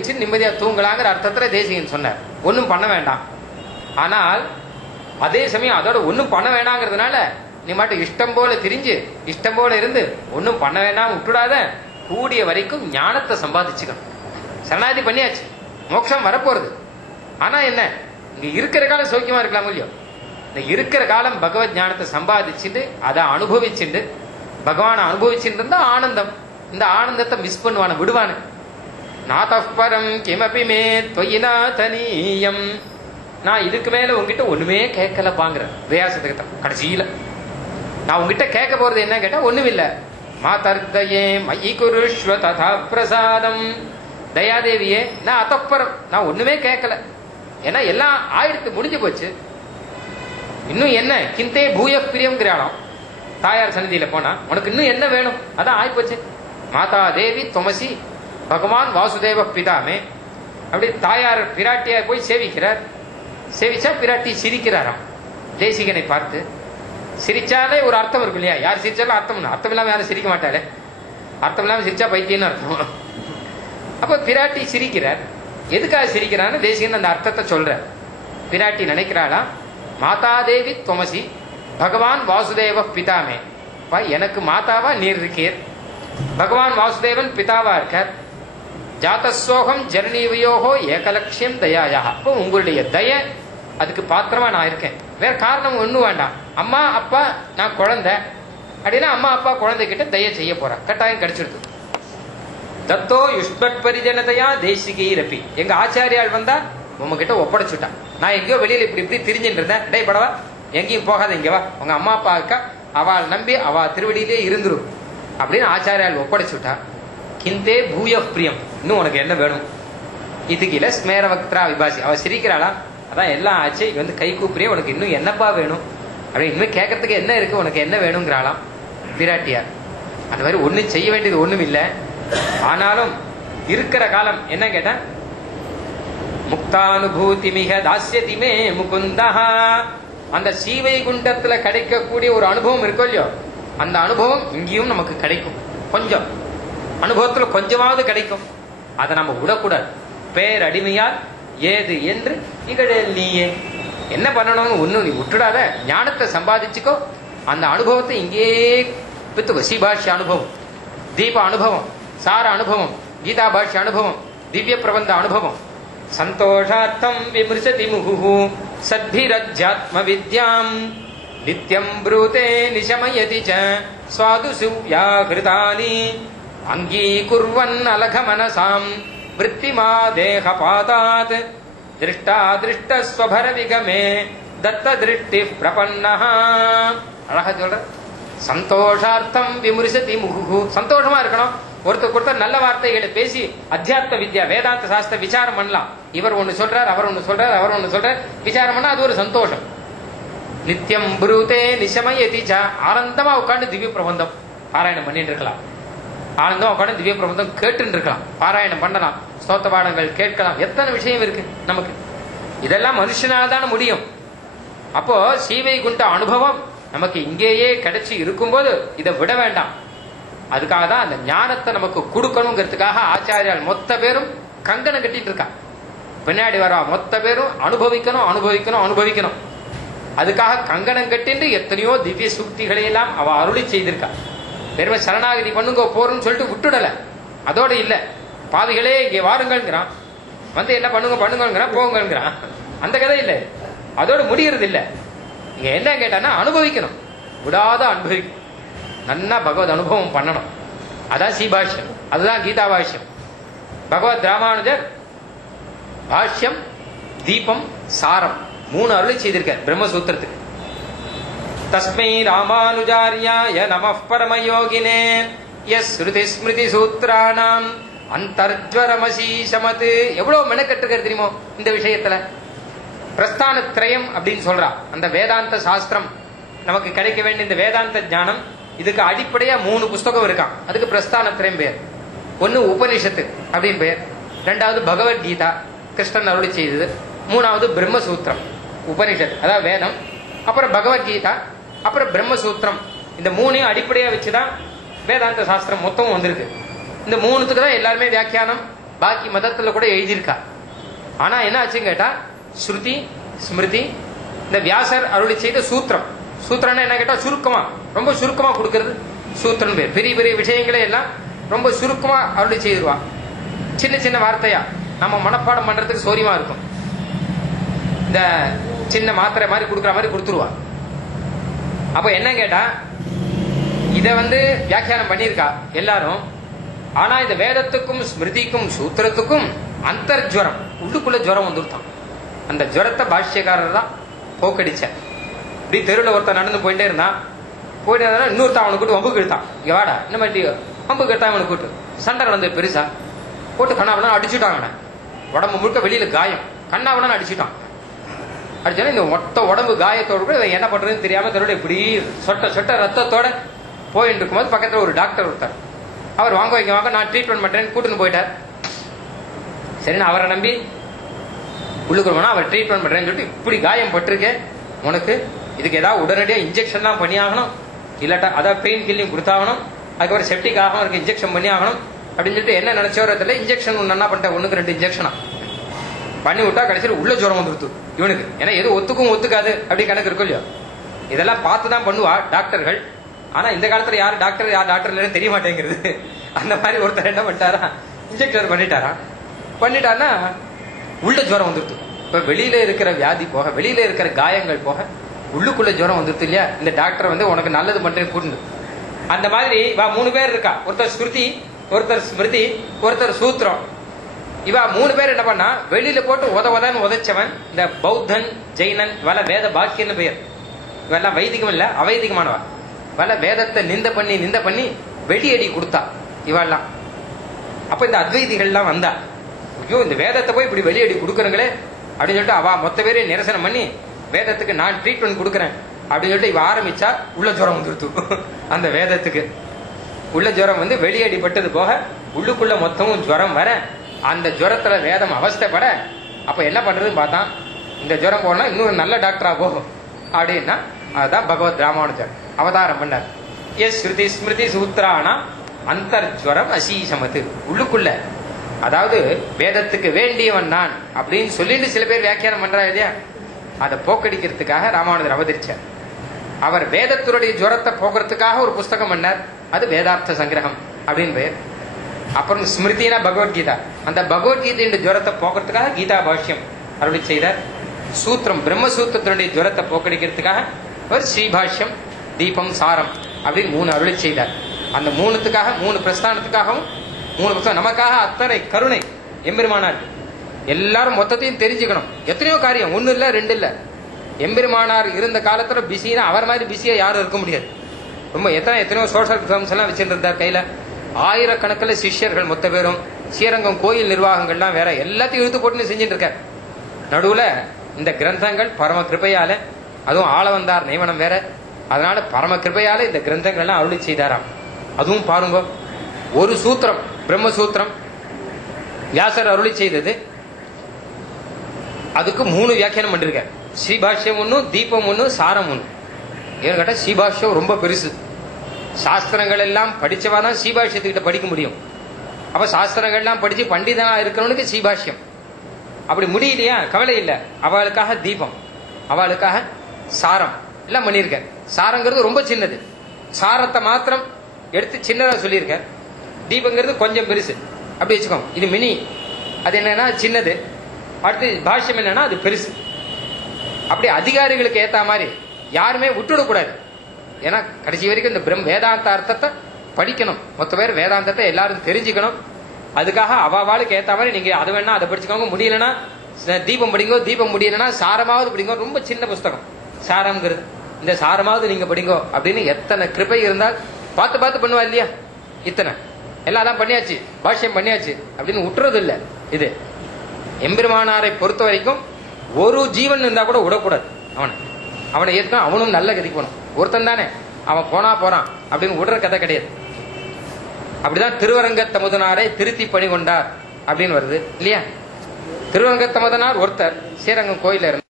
நிம்மதியா தூங்கலாங்கிற அர்த்தத்துல தேசிகன் சொன்னார். ஒன்றும் பண்ண வேண்டாம். ஆனால் அதே சமயம் அதோட ஒன்றும் பண்ண வேண்டாங்கிறதுனால நீ மட்டும் இஷ்டம் போல திரிஞ்சு இஷ்டம் போல இருந்து ஒன்றும் பண்ண வேண்டாம் விட்டுடாத, கூடிய வரைக்கும் ஞானத்தை சம்பாதிச்சுக்கணும். சரணாதி பண்ணியாச்சு, மோட்சம் வரப்போறது. ஆனா என்ன, இங்க இருக்கிற காலம் சௌக்கியமா இருக்கலாம் இல்லையோ, இந்த இருக்கிற காலம் பகவத் ஞானத்தை சம்பாதிச்சுட்டு அதை அனுபவிச்சுட்டு பகவானை அனுபவிச்சுட்டு இருந்தா ஆனந்தம். இந்த ஆனந்தத்தை மிஸ் பண்ணுவான, விடுவானு. நாதப்பரம் கிமபி மே தொயினாதனீயம், நான் இதுக்கு மேல உங்ககிட்ட ஒண்ணுமே கேட்கல பாங்குற வியாசத்துக்கு கடைசியில நான் உங்ககிட்ட கேட்க போறது என்ன கேட்டா ஒண்ணும் இல்ல. மாதர்தயே மயி குருஷ்வ ததா பிரசாதம், தயாதேவியே நான் அதப்பரம், நான் ஒண்ணுமே கேட்கல, ஏன்னா எல்லாம் ஆயிரத்து முடிஞ்சு போச்சு. இன்னும் என்ன கிந்தே பூய பிரியம்ங்கிறாளாம் தாயார் சன்னதியில போனா, உனக்கு இன்னும் என்ன வேணும், அதான் ஆயிப்போச்சு. மாதா தேவி தொமசி பகவான் வாசுதேவ பிதாமே. அப்படி தாயார் பிராட்டியா போய் சேவிக்கிறார். சேவிச்சா பிராட்டி சிரிக்கிறாராம் தேசிகனை பார்த்து. சிரிச்சாலே ஒரு அர்த்தம் இருக்கும் இல்லையா, யார் சிரிச்சாலும் அர்த்தம், அர்த்தம் இல்லாம யாரும் சிரிக்க மாட்டாளே, அர்த்தம் இல்லாம சிரிச்சா பைத்தியம்னு அர்த்தம். அப்ப பிராட்டி சிரிக்கிறார். எதுக்காக சிரிக்கிறான்னு தேசிகன் அந்த அர்த்தத்தை சொல்ற. பிராட்டி நினைக்கிறாளா, மாதாதேவி தொமசி பகவான் வாசுதேவ பிதாமே, எனக்கு மாதாவா நீர் இருக்கீர், பகவான் வாசுதேவன் பிதாவா இருக்கார். ஜாதசோகம் ஜனனீவயோகோ ஏகலட்சியம் தயாயா, அப்போ உங்களுடைய தய அதுக்கு பாத்திரமா நான் இருக்கேன். வேற காரணம் ஒண்ணும் வேண்டாம். அம்மா அப்பா நான் குழந்தை அப்படின்னா அம்மா அப்பா குழந்தைகிட்ட தய செய்ய போறேன், கட்டாயம் கிடைச்சிருக்கு. தத்தோ யுஷ்பட் பரிஜனதையா தேசிகை ரப்பி, எங்க ஆச்சாரியால் வந்தா உங்ககிட்ட ஒப்படைச்சுட்டான். நான் எங்கேயோ வெளியில இப்படி இப்படி திரிஞ்சுட்டு இருந்தேன், டே படவா எங்கேயும் போகாத, இங்க வா, உங்க அம்மா அப்பா இருக்கா, அவள் நம்பி அவ திருவடியிலே இருந்துரும் அப்படின்னு ஆச்சாரியால் ஒப்படைச்சுட்டா. கிந்தே பூய பிரியம், இன்னும் உனக்கு என்ன வேணும். இதுக்கு இல்ல ஸ்மேரவக்திரா விபாசி, அவ சிரிக்கிறாளா, அதான் எல்லாம் ஆச்சு, இது வந்து கை கூப்பிரியே, உனக்கு இன்னும் என்னப்பா வேணும் அப்படின்னு இனிமே கேட்கறதுக்கு என்ன இருக்கு, உனக்கு என்ன வேணுங்கிறாளாம் பிராட்டியார். அந்த மாதிரி ஒண்ணும் செய்ய வேண்டியது ஒண்ணும் இல்லை. ஆனாலும் இருக்கிற காலம் என்ன கேட்டா, முக்தானுபூதி மிக தாசியதி மே முகுந்தா, அந்த சீவை குண்டத்துல கிடைக்கக்கூடிய ஒரு அனுபவம் இருக்கோ இல்லையோ, அந்த அனுபவம் இங்கேயும் நமக்கு கிடைக்கும். கொஞ்சம் அனுபவத்துல கொஞ்சமாவது கிடைக்கும், அதை நம்ம விடக்கூடாது. பேரடிமையால் ஏது என்று இகழேல் நீயே, என்ன பண்ணணும்னு ஒன்னும் நீ விட்டுடாத, ஞானத்தை சம்பாதிச்சுக்கோ. அந்த அனுபவத்தை இங்கேயே பித்து வசிபாஷ்ய அனுபவம், தீப அனுபவம், சார அனுபவம், கீதா பாஷ்ய அனுபவம், திவ்ய பிரபந்த அனுபவம். சந்தோஷார்த்தம் விமர்சதி முகு சத்பிரஜ்யாத்ம வித்யாம் நித்யம் ப்ரூதே நிஷமயதி ச ஸ்வாதுசு வியாஹிருதானி அங்கீகுர்வன் அலக மனசாம் விருத்திமா தேகபாதாத் திருஷ்டாதிருஷ்ட ஸ்வபர விகமே தத்த திருஷ்டி பிரபன்னஹ. அழகா சொல்ற. சந்தோஷார்த்தம் விமர்சதி முகு, சந்தோஷமா இருக்கணும். ஒருத்தர் நல்ல வார்த்தைகளை பேசி அத்தியாத்ம வித்யா வேதாந்த சாஸ்திர விசாரம் பண்ணலாம். இவர் ஒண்ணு சொல்றார், அவர் ஒண்ணு சொல்றார், அவர் ஒண்ணு சொல்றார், விசாரம் பண்ணா அது ஒரு சந்தோஷம். நித்தியம் புரூதே நிஷமயதி ச, ஆனந்தமா உட்காந்து திவ்ய பிரபந்தம் பாராயணம் பண்ணிட்டு இருக்கலாம், ஆனந்தமா உட்காந்து திவ்ய பிரபந்தம் கேட்டு இருக்கலாம், பாராயணம் பண்ணலாம், ஸ்தோத்திர பாடங்கள் கேட்கலாம். எத்தனை விஷயம் இருக்கு நமக்கு, இதெல்லாம் மனுஷனால் தானே முடியும். அப்போ சீவை குண்ட அனுபவம் நமக்கு இங்கேயே கிடைச்சி இருக்கும்போது இதை விட வேண்டாம். அதுக்காக தான் அந்த ஞானத்தை நமக்கு கொடுக்கணுங்கிறதுக்காக ஆச்சாரியால் மொத்த பேரும் கங்கணம் கட்டிட்டு இருக்கா. பின்னாடி வர மொத்த பேரும் அனுபவிக்கணும் அனுபவிக்கணும் அனுபவிக்கணும், அதுக்காக கங்கணம் கட்டிட்டு எத்தனையோ திவ்ய சுக்திகளை எல்லாம் அவ அருளி செய்திருக்கா. பெருமை சரணாகதி பண்ணுங்க போறோம்னு சொல்லிட்டு விட்டுடல. அதோட இல்ல, பாவிகளே இங்கே வாருங்கிறான், வந்து என்ன பண்ணுங்க பண்ணுங்கிறான், போங்கிறான். அந்த கதை இல்லை, அதோட முடியறது இல்லை. இங்க என்ன கேட்டான்னா அனுபவிக்கணும், விடாத அனுபவிக்கணும், நன்னா பகவத் அனுபவம் பண்ணணும். அதான் சீபாஷ்யம், அதுதான் கீதா பாஷ்யம். பகவத் ராமானுஜர் பாஷ்யம், தீபம், சாரம் மூணு அருளை செய்திருக்கார் பிரம்மசூத்திரத்துக்கு. தஸ்மை ராமானுஜாரியாய நமः பரமயோகினே யஸ் ஸ்ருதி ஸ்மிருதி சூத்ராணாம் அந்தர்ஜ்வரமசீஷமத். எவ்வளவு மெனக்கட்டுக்கிறது தெரியுமோ இந்த விஷயத்துல. பிரஸ்தான திரயம் அப்படின்னு சொல்றா, அந்த வேதாந்த சாஸ்திரம் நமக்கு கிடைக்க வேண்டிய இந்த வேதாந்த ஞானம், இதுக்கு அடிப்படையா 3 புஸ்தகம் இருக்கான். அதுக்கு பிரஸ்தான திரயம் பேர். ஒன்னு உபனிஷத்து அப்படின்னு பேர், ரெண்டாவது பகவத்கீதா கிருஷ்ணன் அருளி செய்தது, மூணாவது பிரம்மசூத்திரம் உபனிஷத் அதாவது வேதம், அப்புறம் பகவத்கீதா, அப்புறம் பிரம்மசூத்திரம். இந்த 3ஐயும் அடிப்படையா வச்சுதான் வேதாந்த சாஸ்திரம் மொத்தமும் வந்திருக்கு. இந்த 3த்துக்கு தான் எல்லாருமே வியாக்கியானம் பாக்கி மதத்துல கூட எழுதியிருக்கா. ஆனா என்ன ஆச்சுன்னு கேட்டா ஸ்ருதி ஸ்மிருதி இந்த வியாசர் அருளி செய்த சூத்திரம். சூத்திரம்னா என்ன கேட்டா சுருக்கமா, ரொம்ப சுருக்கமா கொடுக்கறது சூத்திரம் பேர். பெரிய பெரிய விஷயங்களே எல்லாம் ரொம்ப சுருக்கமா அருளி செய்திருவா. சின்ன சின்ன வார்த்தையா நம்ம மனப்பாடம் பண்றதுக்கு சௌரியமா இருக்கும். இந்த சின்ன மாத்திரை மாதிரி கொடுக்குற மாதிரி கொடுத்துருவா. அப்ப என்ன கேட்டா இத வியாக்கியானம் பண்ணியிருக்கா எல்லாரும். ஆனா இந்த வேதத்துக்கும் ஸ்மிருதிக்கும் சூத்திரத்துக்கும் அந்தர்ஜுவரம், உள்ளுக்குள்ள ஜுவரம் வந்துருத்தான். அந்த ஜுவரத்தை பாஷ்யக்காரர் தான் போக்கடிச்ச. இப்படி தெருவில் ஒருத்தர் நடந்து போயிட்டே இருந்தான். போயிட்டு இருந்தா இன்னொருத்தான் அவனுக்கு கூட்டு வம்புக்கு இழுத்தான். இங்க வாடா, இந்த மாதிரி வம்புக்கு எடுத்தான். அவனுக்கு கூட்டு சண்டை நடந்தது பெருசா. போட்டு கண்ணாவனா அடிச்சுட்டாங்க. உடம்பு முழுக்க வெளியில காயம். கண்ணாவனா அடிச்சுட்டான். அடிச்சாலும் இந்த மொத்த உடம்பு காயத்தோடு கூட என்ன பண்றதுன்னு தெரியாம தெருவில் இப்படி சொட்ட சொட்ட ரத்தத்தோட போயிட்டு இருக்கும்போது பக்கத்துல ஒரு டாக்டர் ஒருத்தார். அவர் வாங்க வைக்க வாங்க, நான் ட்ரீட்மெண்ட் பண்றேன்னு கூட்டுன்னு போயிட்டார். சரி, நான் அவரை நம்பி உள்ளுக்கு போனா அவர் ட்ரீட்மெண்ட் பண்றேன்னு சொல்லிட்டு, இப்படி காயம் பட்டிருக்கேன் உனக்கு, இதுக்கு ஏதாவது உடனடியாக இன்ஜெக்ஷன் தான் பண்ணி ஆகணும், இல்லாட்டா அதாவது பெயின் கில்லிங் கொடுத்தாகணும், அதுக்கப்புறம் செப்டிக் ஆகணும், அதுக்கு இன்ஜெக்ஷன் பண்ணி ஆகணும் அப்படின்னு சொல்லிட்டு என்ன நினைச்சோரத்துல இன்ஜெக்ஷன் ஒன்று என்ன பண்ணிட்டேன், 1க்கு 2 இன்ஜெக்ஷனா பண்ணி விட்டா கடைசியில் உள்ள ஜுரம் வந்துருத்து இவனுக்கு. ஏன்னா எது ஒத்துக்கும் ஒத்துக்காது அப்படி கணக்கு இருக்கும் இல்லையோ. இதெல்லாம் பார்த்து தான் பண்ணுவா டாக்டர்கள். ஆனா இந்த காலத்துல யார் டாக்டர் யார் டாக்டர் இல்லைன்னு தெரிய மாட்டேங்கிறது. அந்த மாதிரி ஒருத்தர் என்ன பண்ணிட்டாரா, இன்ஜெக்ஷன் பண்ணிட்டாருன்னா உள்ள ஜுரம் வந்துருத்து. இப்ப வெளியில இருக்கிற வியாதி போக, வெளியில இருக்கிற காயங்கள் போக, உள்ளுக்குள்ள ஜுரம் வந்துருத்து இல்லையா. இந்த டாக்டர் உனக்கு நல்லது பண்றேன்னு கூட்டு. அந்த மாதிரி 3 பேர் இருக்கா. ஒருத்தர் ஸ்ருதி, ஒருத்தர் ஸ்மிருதி, ஒருத்தர் சூத்திரம். இவா 3 பேர் என்ன பண்ணா, வெளியில போட்டு உதவதான்னு உதைச்சவன் இந்த பௌத்தன் ஜெயினன் வல வேத பாக்கியன்னு பெயர். இவெல்லாம் வைதிகம் இல்ல, அவைதிகமானவா. வல வேதத்தை நிந்த பண்ணி வெடியடி கொடுத்தா இவெல்லாம். அப்ப இந்த அத்வைதிகள்லாம் வந்தா, ஐயோ இந்த வேதத்தை போய் இப்படி வெளியடி கொடுக்குறங்களே அப்படின்னு சொல்லிட்டு அவ மொத்த பேரையும் நிரசனம் பண்ணி வேதத்துக்கு நான் ட்ரீட்மெண்ட் கொடுக்குறேன் அப்படின்னு சொல்லிட்டு இவ ஆரம்பிச்சா உள்ள ஜுரம் வந்துருத்து. அந்த வேதத்துக்கு உள்ள ஜுரம் வெளியடிப்பட்டது போக உள்ளுக்குள்ள மொத்தமும் ஜுரம் வர, அந்த ஜுரத்துல வேதம் அவஸ்தைப்பட, அப்ப என்ன பண்றதுன்னு பார்த்தா, இந்த ஜுரம் போனா இன்னொரு நல்ல டாக்டரா போகும் அப்படின்னா அதுதான் பகவத் ராமானுஜர் அவதாரம் பண்ணார். எஸ் ஸ்ருதி ஸ்மிருதி சூத்ரானா அந்தர்ஜுவரம் அசீசமத்து. உள்ளுக்குள்ள அதாவது வேதத்துக்கு வேண்டியவன் நான் அப்படின்னு சொல்லிட்டு சில பேர் வியாக்கியானம் பண்றா இல்லையா, அதை போக்கடிக்கிறதுக்காக ராமானுஜர் அவதரிச்சார். அவர் வேதத்துடைய ஜுரத்தை போக்குறதுக்காக ஒரு புஸ்தகம் பண்ணார். அது வேதார்த்த சங்கிரகம் அப்படின்னு பெயர். அப்புறம் ஸ்மிருதினா பகவத்கீதா, அந்த பகவத்கீதையின் ஜுரத்தை போக்குறதுக்காக கீதா பாஷ்யம் அருளி செய்தார். சூத்திரம் பிரம்மசூத்திரத்தினுடைய ஜுரத்தை போக்கடிக்கிறதுக்காக ஒரு ஸ்ரீபாஷ்யம் தீபம் சாரம் அப்படின்னு 3 அருளி செய்தார். அந்த 3த்துக்காக 3 பிரஸ்தானத்துக்காகவும் 3 புத்தகம் நமக்காக அத்தனை கருணை எம்பெருமானார். எல்லாரும் மொத்தத்தையும் தெரிஞ்சுக்கணும். எத்தனையோ காரியம், 1 இல்ல 2 இல்ல. எம்பெருமானார் இருந்த காலத்துல பிஸினா அவர் மாதிரி பிஸியா யாரும் இருக்க முடியாது. ரொம்ப எத்தனையோ சோஷியல் ஃபிலிம்ஸ் எல்லாம் வச்சிருந்தார் கையில. ஆயிரக்கணக்கில் சிஷ்யர்கள் மொத்த பேரும், ஸ்ரீரங்கம் கோயில் நிர்வாகங்கள்லாம் வேற, எல்லாத்தையும் இழுத்து போட்டு செஞ்சுட்டு இருக்க. நடுவுல இந்த கிரந்தங்கள் பரம கிருபையால, அதுவும் ஆளவந்தார் நியமனம் வேற, அதனால பரம கிருபையால இந்த கிரந்தங்கள் எல்லாம் அருளி செய்தாராம். அதுவும் பாருங்க, ஒரு சூத்திரம் பிரம்மசூத்திரம் வியாசர் அருளி செய்தது, அதுக்கு 3 வியாக்கியானம் பண்ணிருக்க. ஸ்ரீபாஷ்யம் 1, தீபம் 1, சாரம் 1. ஏன்னு கேட்டா ஸ்ரீபாஷ்யம் ரொம்ப பெருசு. சாஸ்திரங்கள் எல்லாம் படிச்சவாதான் ஸ்ரீபாஷ்யத்துக்கிட்ட படிக்க முடியும். அப்ப சாஸ்திரங்கள் எல்லாம் படிச்சு பண்டிதனா இருக்கிறவனுக்கு ஸ்ரீபாஷ்யம். அப்படி முடியலையா, கவலை இல்லை, அவளுக்காக தீபம், அவளுக்காக சாரம் எல்லாம் பண்ணியிருக்க. சாரங்கிறது ரொம்ப சின்னது, சாரத்தை மாத்திரம் எடுத்து சின்னதா சொல்லியிருக்க. தீபங்கிறது கொஞ்சம் பெருசு அப்படி வச்சுக்கோங்க. இது மினி, அது என்னன்னா சின்னது. அடுத்து பாஷ்யம் என்னன்னா அது பெருசு. அப்படி அதிகாரிகளுக்கு ஏத்த மாதிரி யாருமே விட்டுடக்கூடாது. ஏன்னா கடைசி வரைக்கும் இந்த வேதாந்த அர்த்தத்தை படிக்கணும். மொத்த பேர் வேதாந்தத்தை எல்லாரும் தெரிஞ்சுக்கணும். அதுக்காக அவாளுக்கு ஏத்த மாதிரி நீங்க அதை வேணா அதை படிச்சுக்கோங்க, முடியலன்னா தீபம் படிங்கோ, தீபம் முடியலன்னா சாரமாவது படிங்கோ. ரொம்ப சின்ன புஸ்தகம் சாரம்ங்கிறது, இந்த சாரமாவது நீங்க படிங்கோ அப்படின்னு எத்தனை கிருபை இருந்தால் பார்த்து பார்த்து பண்ணுவா இல்லையா. இத்தனை எல்லாம் பண்ணியாச்சு, பாஷ்யம் பண்ணியாச்சு அப்படின்னு விட்டுறது இல்லை. இது எம்பெருமானாரை பொறுத்த வரைக்கும் ஒரு ஜீவன் இருந்தா கூட விடக்கூடாது. அவனை ஏற்க அவனும் நல்ல கதிக்கு போகணும். ஒருத்தன் தானே, அவன் போனா போறான் அப்படின்னு விடுற கதை கிடையாது. அப்படிதான் திருவரங்கத்தமுதனாரை திருத்தி பணி கொண்டார் அப்படின்னு வருது இல்லையா. திருவரங்கத்தமுதனார் ஒருத்தர் ஸ்ரீரங்கம் கோயில இருந்து